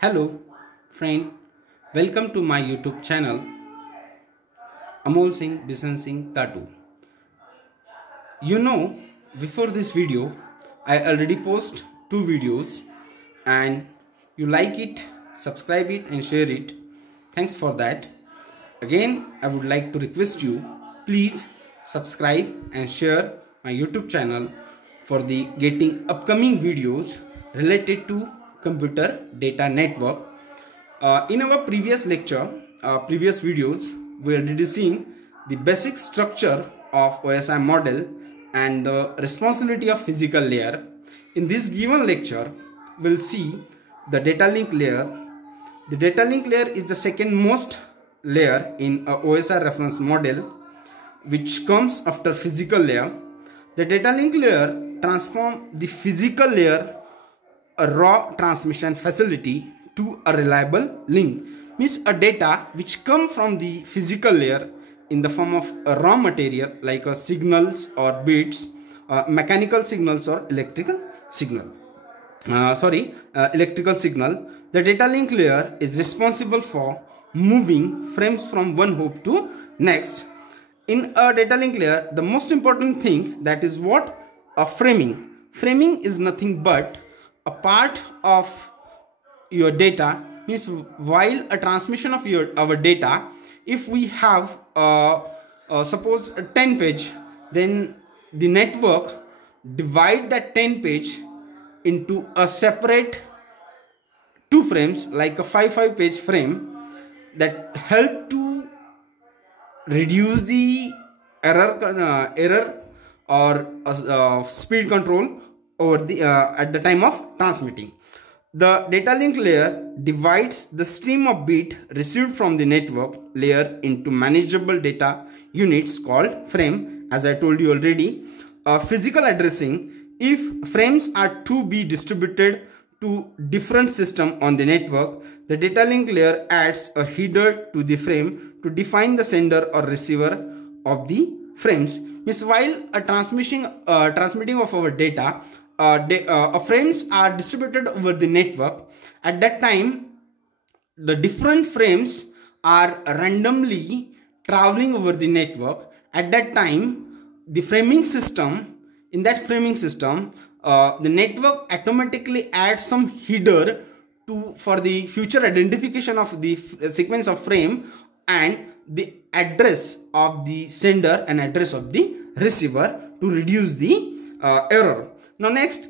Hello, friend. Welcome to my YouTube channel, Amol Singh Bisan Singh Tatu. Before this video, I already post 2 videos, and you like it, subscribe it, and share it. Thanks for that. Again, I would like to request you, please subscribe and share my YouTube channel for the getting upcoming videos related to computer data network. In our previous lecture, previous videos, we already seen the basic structure of OSI model and the responsibility of physical layer. In this given lecture, we'll see the data link layer. The data link layer is the second most layer in a OSI reference model, which comes after physical layer. The data link layer transforms the physical layer, a raw transmission facility, to a reliable link. Means a data which come from the physical layer in the form of a raw material like signals or bits, mechanical signals or electrical signal. Electrical signal. The data link layer is responsible for moving frames from one hop to next. In a data link layer, the most important thing, that is what? A framing. Framing is nothing but a part of your data. Means while a transmission of our data, if we have suppose a 10 page, then the network divide that 10 page into a separate 2 frames, like a 5 page frame, that help to reduce the error or speed control over the at the time of transmitting. The data link layer divides the stream of bit received from the network layer into manageable data units called frame. As I told you already, physical addressing. If frames are to be distributed to different system on the network, the data link layer adds a header to the frame to define the sender or receiver of the frames. Means while a transmitting of our data, frames are distributed over the network. At that time, the different frames are randomly traveling over the network. At that time, the framing system, the network automatically adds some header for the future identification of the sequence of frame and the address of the sender and address of the receiver to reduce the error. Now next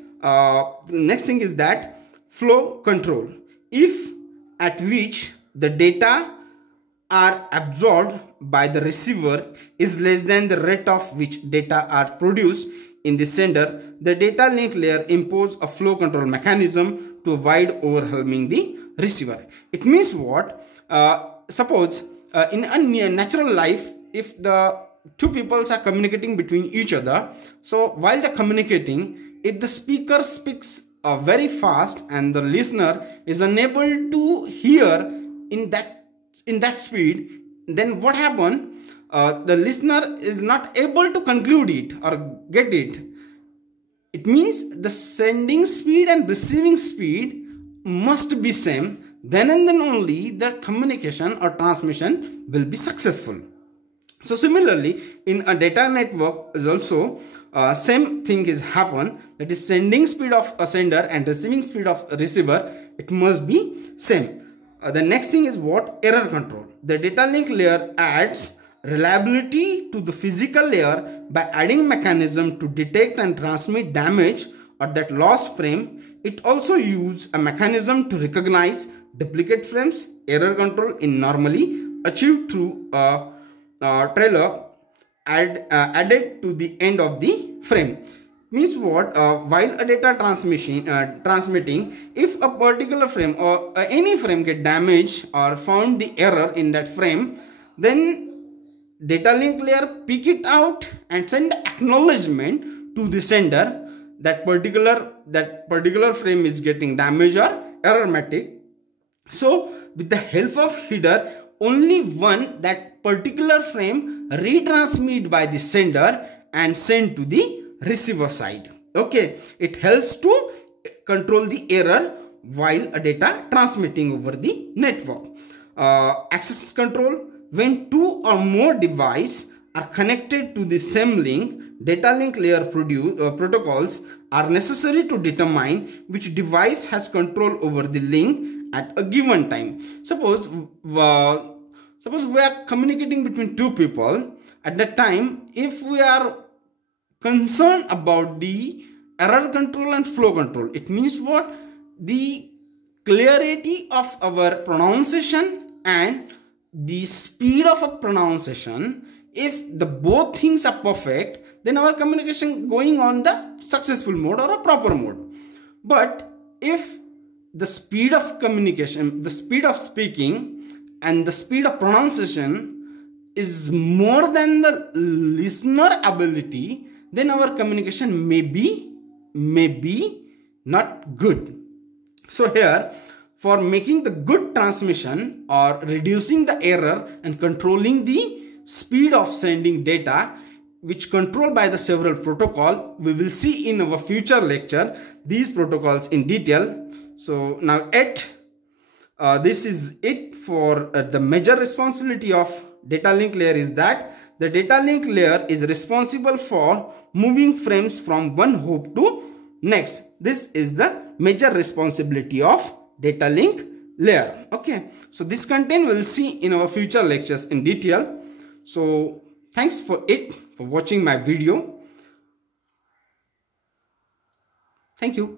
thing is that flow control. If at which the data are absorbed by the receiver is less than the rate of which data are produced in the sender, the data link layer impose a flow control mechanism to avoid overwhelming the receiver. It means what? Suppose in a natural life, if the two peoples are communicating between each other, so while they're communicating, if the speaker speaks very fast and the listener is unable to hear in that speed, then what happen? The listener is not able to conclude it or get it. It means the sending speed and receiving speed must be same. Then and then only the communication or transmission will be successful. So similarly, in a data network is also same thing is happen, that is sending speed of a sender and receiving speed of a receiver, it must be same. The next thing is what? Error control. The data link layer adds reliability to the physical layer by adding mechanism to detect and transmit damage or that lost frame. It also uses a mechanism to recognize duplicate frames. Error control is normally achieved through a trailer added to the end of the frame. Means what? While a data transmitting, if a particular frame or any frame get damaged or found the error in that frame, then data link layer pick it out and send acknowledgement to the sender that particular frame is getting damaged or errormatic. So with the help of header, only one that particular frame retransmit by the sender and sent to the receiver side. Okay, it helps to control the error while a data transmitting over the network. Access control: when two or more devices are connected to the same link, data link layer protocols are necessary to determine which device has control over the link at a given time. Suppose we are communicating between two people. At that time, if we are concerned about the error control and flow control, it means what? The clarity of our pronunciation and the speed of a pronunciation. If the both things are perfect, then our communication going on the successful mode or a proper mode. But if the speed of communication, the speed of speaking and the speed of pronunciation is more than the listener ability, then our communication may be not good. So here, for making the good transmission or reducing the error and controlling the speed of sending data, which controlled by the several protocol, we will see in our future lecture these protocols in detail. So now this is it for the major responsibility of data link layer is that the data link layer is responsible for moving frames from one hop to next. This is the major responsibility of data link layer. Okay, so this content we'll see in our future lectures in detail. So thanks for watching my video. Thank you.